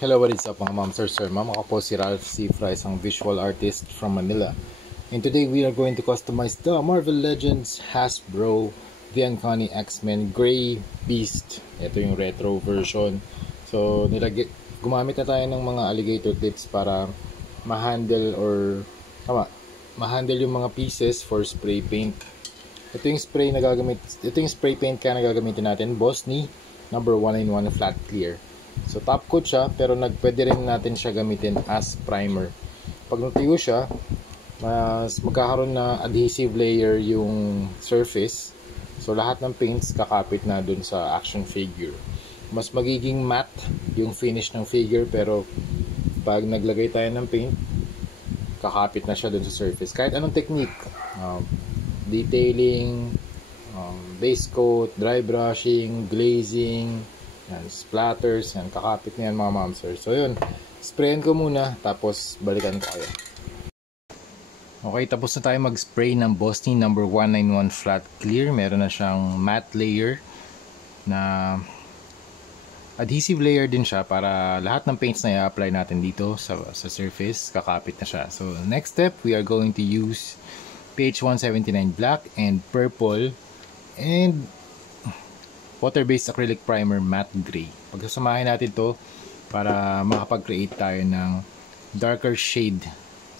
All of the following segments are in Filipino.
Hello, what is up mga ma'am, sir, ma'am? Ako po si Ralph C. Fry, isang visual artist from Manila. And today we are going to customize the Marvel Legends Hasbro The Uncanny X-Men Gray Beast. Ito yung retro version. So, gumamit na tayo ng mga alligator clips para ma-handle ma-handle yung mga pieces for spray paint. Ito yung spray paint kaya na gagamitin natin, Bossny number 1-in-1 flat clear. So top coat siya, pero pwede rin natin siya gamitin as primer. Pag natuyo siya, magkakaroon na adhesive layer yung surface. So lahat ng paints kakapit na dun sa action figure. Mas magiging matte yung finish ng figure, pero pag naglagay tayo ng paint, kakapit na siya dun sa surface. Kahit anong technique, detailing, base coat, dry brushing, glazing, yan, splatters, yan, kakapit na yan mga ma'am sir. So yun, sprayin ko muna, tapos balikan ko kayo. Okay, tapos na tayo mag-spray ng Bossny number 1-in-1 flat clear. Meron na siyang matte layer na adhesive layer din siya para lahat ng paints na i-apply natin dito sa surface, kakapit na siya. So next step, we are going to use PH 179 black and purple and water-based acrylic primer matte gray. Pagsasamahin natin to para makapag-create tayo ng darker shade.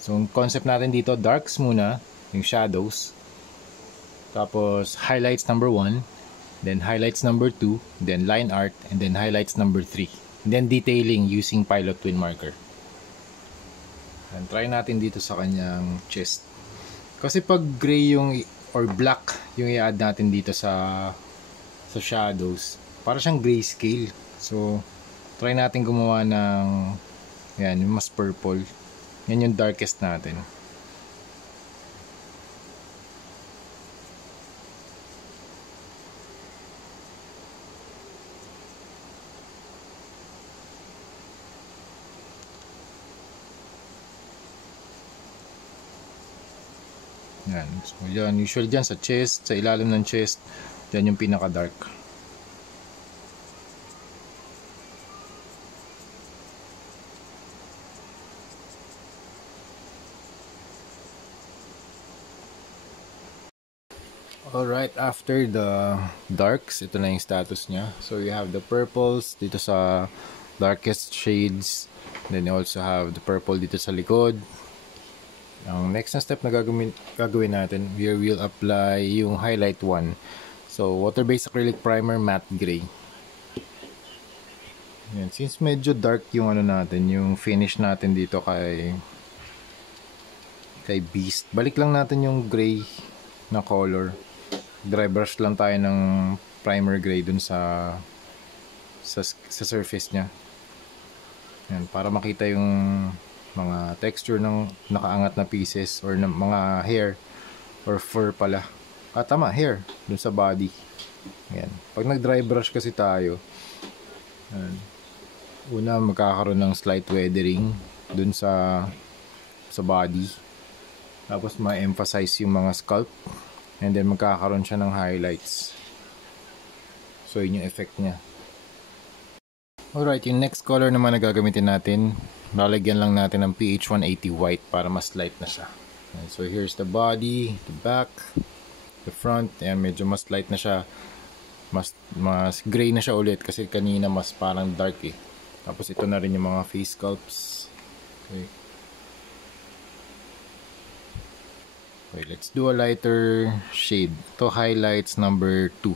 So, ang concept natin dito, darks muna, yung shadows. Tapos, highlights number 1. Then, highlights number 2. Then, line art. And then, highlights number 3. And then, detailing using Pilot Twin marker. And try natin dito sa kanyang chest. Kasi pag gray or black yung i-add natin dito sa shadows, para siyang grayscale. So try natin gumawa ng yan, yung mas purple. Yan yung darkest natin. Yan. So yan, usually dyan sa chest, sa ilalim ng chest, yan yung pinaka dark. Alright, after the darks, ito na yung status niya. So you have the purples dito sa darkest shades. Then you also have the purple dito sa likod. Ang next na step na gagawin natin, here we'll apply yung highlight 1. So water-based acrylic primer matte gray. Yan, since medyo dark yung natin, yung finish natin dito kay Beast, balik lang natin yung gray na color. Dry brush lang tayo ng primer gray dun sa surface nya. Yan, para makita yung mga texture ng nakaangat na pieces or ng mga hair or fur pala. Tama, hair dun sa body. Yan. Pag nag-dry brush kasi tayo, yan, una magkakaroon ng slight weathering dun sa body. Tapos ma-emphasize yung mga scalp. And then magkakaroon siya ng highlights. So yun yung effect niya. Alright, yung next color naman na gagamitin natin, lalagyan lang natin ng PH 180 white para mas light na siya. And so here's the body, the back, the front. Ayan, medyo mas light na siya. Mas gray na siya ulit kasi kanina mas parang dark eh. Tapos ito na rin yung mga face sculpts. Okay, let's do a lighter shade. Ito highlights number 2.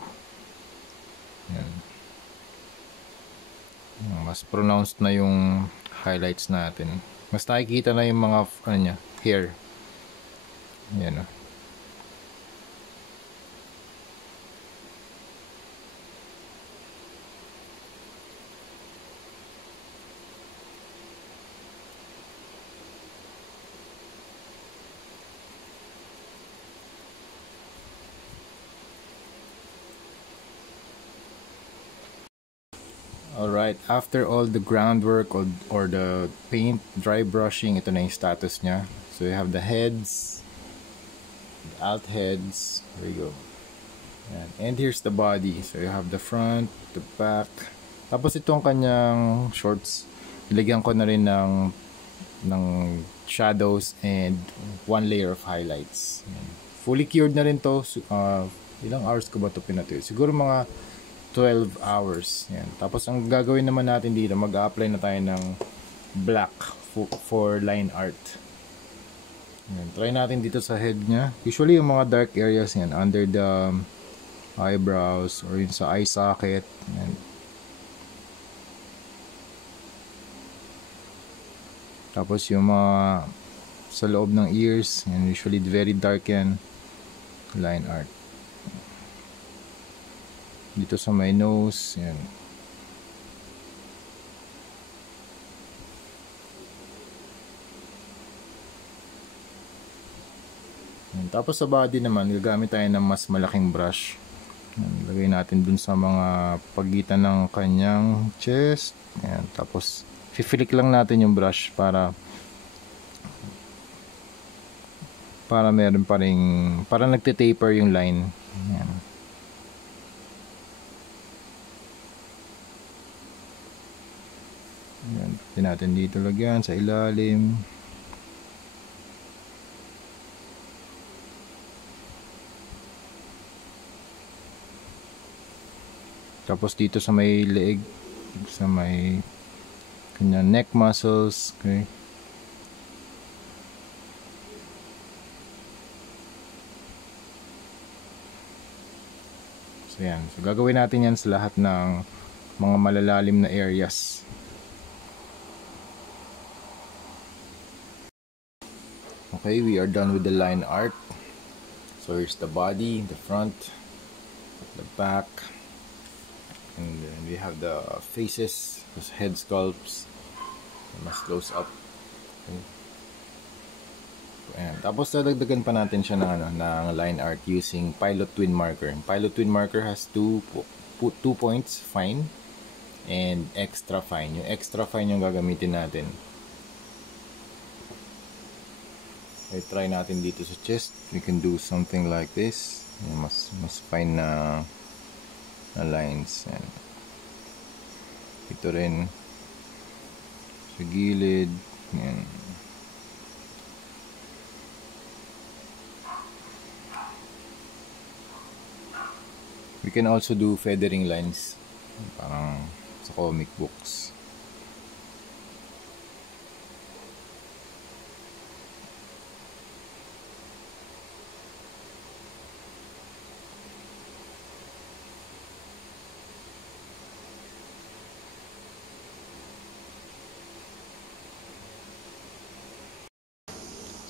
Yan. Mas pronounced na yung highlights natin. Mas nakikita na yung mga hair. Yan. Alright, after all the groundwork or the paint, dry brushing, ito na yung status niya. So you have the heads, the alt heads, there you go. And here's the body. So you have the front, the back. Tapos itong kanyang shorts, ilagyan ko na rin ng shadows and one layer of highlights. Fully cured na rin to. Ilang hours ko ba ito pinatuyo? Siguro mga 12 hours. Yan. Tapos ang gagawin naman natin dito, mag-a-apply na tayo ng black for line art. Yan. Try natin dito sa head niya. Usually yung mga dark areas yan, under the eyebrows or yung sa eye socket. Yan. Tapos yung mga sa loob ng ears, yan, usually very dark yan, line art. Dito sa my nose, yan. Yan. Tapos sa body naman, gagamit tayo ng mas malaking brush. Yan. Lagay natin dun sa mga pagitan ng kanyang chest. Yan. Tapos fifilik lang natin yung brush para meron pa ring, para nagte-taper yung line. Yan. Yan. Pwede natin dito lagyan sa ilalim. Tapos dito sa may leeg, sa may kanya neck muscles, okay. So yan, so gagawin natin yan sa lahat ng mga malalalim na areas. Okay, we are done with the line art. So here's the body, the front, the back, and then we have the faces, the head sculpts, mas close up. Okay. Ayan. Tapos dadagdagan pa natin siya ng line art using Pilot Twin Marker. Pilot Twin Marker has two points, fine and extra fine. Yung extra fine yung gagamitin natin. Okay, try natin dito sa chest. We can do something like this. Yung mas fine na lines. Ayan. Ito rin sa gilid. Ayan. We can also do feathering lines, parang sa comic books.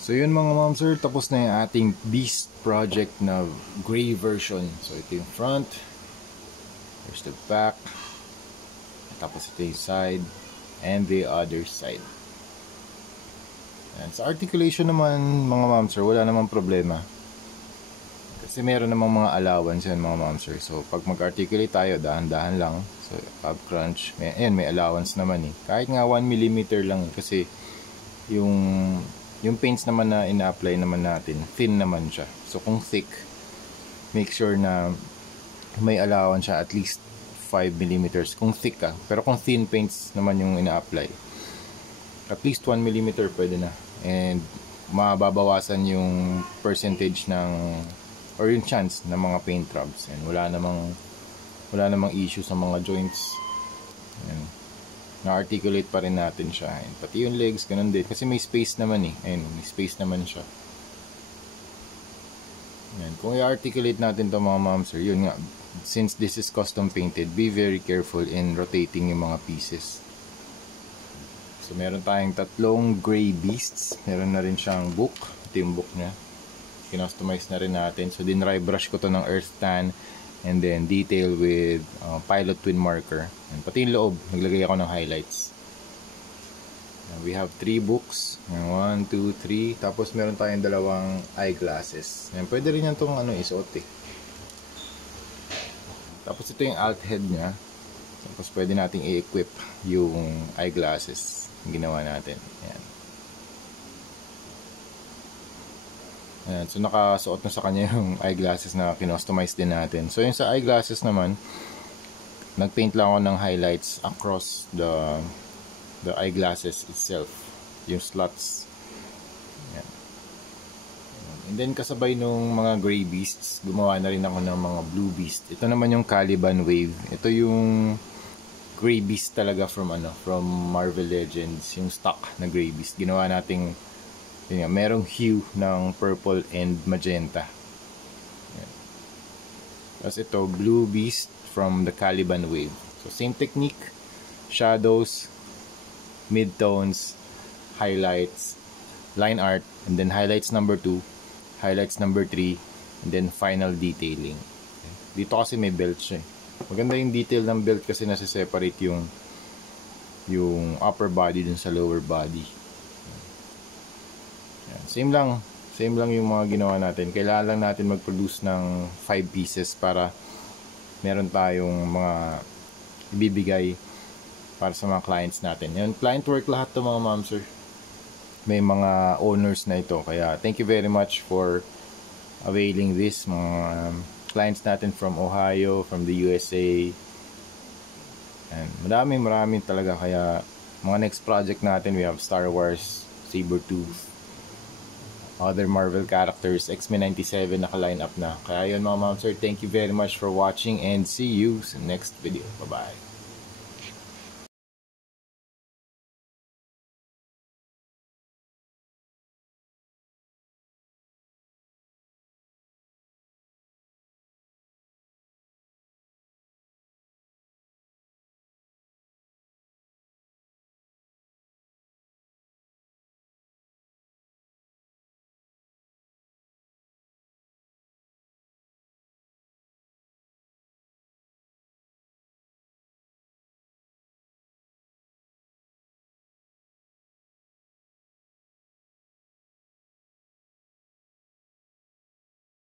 So yun mga ma'am sir, tapos na yung ating beast project na gray version. So ito yung front, there's the back, tapos ito yung side, and the other side. And sa articulation naman mga ma'am sir, wala namang problema. Kasi meron namang mga allowance yan mga ma'am sir. So pag mag-articulate tayo, dahan-dahan lang. So ab crunch, may allowance naman eh. Kahit nga 1mm lang kasi yung paints naman na ina-apply naman natin, thin naman siya. So kung thick, make sure na may allowance siya at least 5mm kung thick ka. Pero kung thin paints naman yung ina-apply, at least 1mm pwede na. And mababawasan yung percentage or yung chance ng mga paint rubs. And wala namang issue sa mga joints. Ayan. Na-articulate pa rin natin siya. And pati yung legs, ganun din. Kasi may space naman eh. Ayun, may space naman siya. Ayan. Kung i-articulate natin to mga ma'am sir, yun nga, since this is custom painted, be very careful in rotating yung mga pieces. So meron tayong tatlong gray beasts. Meron na rin siyang book. Ito yung book niya. Kinostomize na rin natin. So din-dry brush ko to ng earth tan. And then detail with Pilot Twin Marker. And pati yung loob, naglagay ako ng highlights. And we have 3 books. 1, 2, 3. Tapos meron tayong dalawang eyeglasses. And pwede rin yan itong isuot eh. Tapos ito yung alt head niya. Tapos pwede nating i-equip yung eyeglasses. Yung ginawa natin. Ayan. Ayan, so nakasuot na sa kanya yung eyeglasses na kinostomize din natin. So yung sa eyeglasses naman, nagpaint lang ako ng highlights across the eyeglasses itself, yung slots. Yan. And then kasabay nung mga gray beasts, gumawa na rin ako ng mga blue beast. Ito naman yung Caliban Wave. Ito yung gray beast talaga from Marvel Legends, yung stock na gray beast. Ginawa nating yun nga, merong hue ng purple and magenta. Yan. Tapos ito, blue beast from the Caliban Wave. So same technique, shadows, midtones, highlights, line art, and then highlights number 2, highlights number 3, and then final detailing. Okay. Dito kasi may belt siya. Maganda yung detail ng belt kasi nasa-separate yung upper body dun sa lower body. Yan. Same lang yung mga ginawa natin. Kailangan lang natin mag-produce ng 5 pieces para meron tayong mga ibibigay para sa mga clients natin. Yan, client work lahat to mga ma'am sir. May mga owners na ito. Kaya thank you very much for availing this. Mga clients natin from Ohio, from the USA. And maraming talaga. Kaya mga next project natin, we have Star Wars, Sabretooth, other Marvel characters, X-Men 97 naka-line up na. Kaya yun mga ma'am sir, thank you very much for watching and see you sa next video. Bye bye.